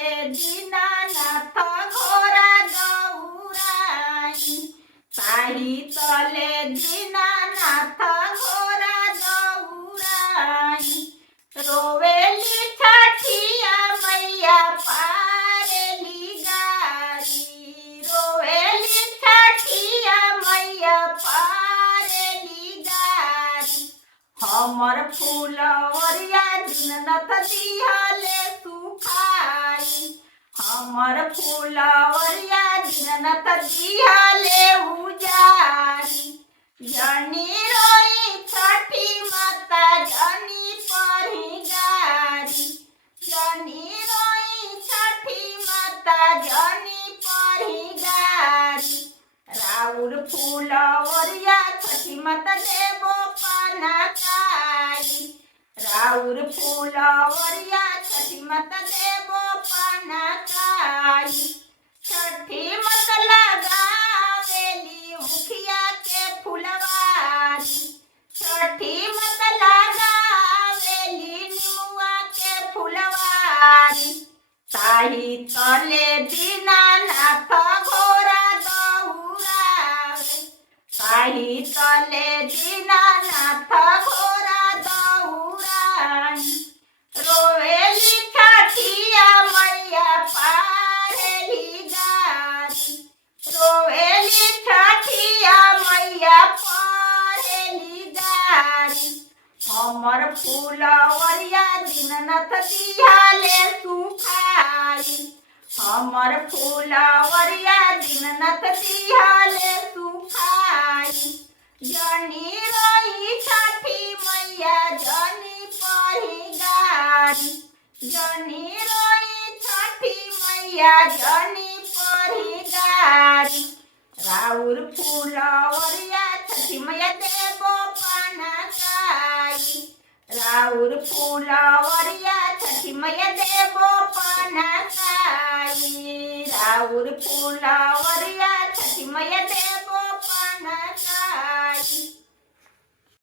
तले दीनानाथ घोरा दौराई ताही तले दीनानाथ घोरा दौराई रोवेली छठिया मैया पारेली गारी रोवेली छठिया मैया पारेली गारी हमर फूलवरिया दीननाथ दिहले सुखाई हमर फूलवरिया दीननाथ दिहले उजारी जनी रोई छठी माता जनी पढ़ी गारी जनी रोई छठी माता जनी पढ़ी गारी राउर फूलवरिया छठी माता देबो पाना खाई राउर फूलवरिया छठी माता देबो पाना खाई छठी माता लगावेली मुखिया के फुलवारी छठी माता लगावेली निमुआ के फुलवारी ताही तले दीनानाथ घोरा दौरावे ताही तले दीनानाथ घोरा दौराई रोवेली छठिया मैया पारेली गारी रोवेली छठिया मैया पारेली गारी हमर फूलवरिया दीननाथ दिहले सुखाई हमर फूलवरिया दीननाथ दिहले सुखाई जनी रोई छठी मैया जनी पढ़ी गारी जनी रोई छठी मैया जनी पढ़ी गारी राउर फूलवरिया छठी मैया देबो पाना खाई राउर फूलवरिया छठी मैया देबो पाना खाई राउर फूलवरिया छठी मैया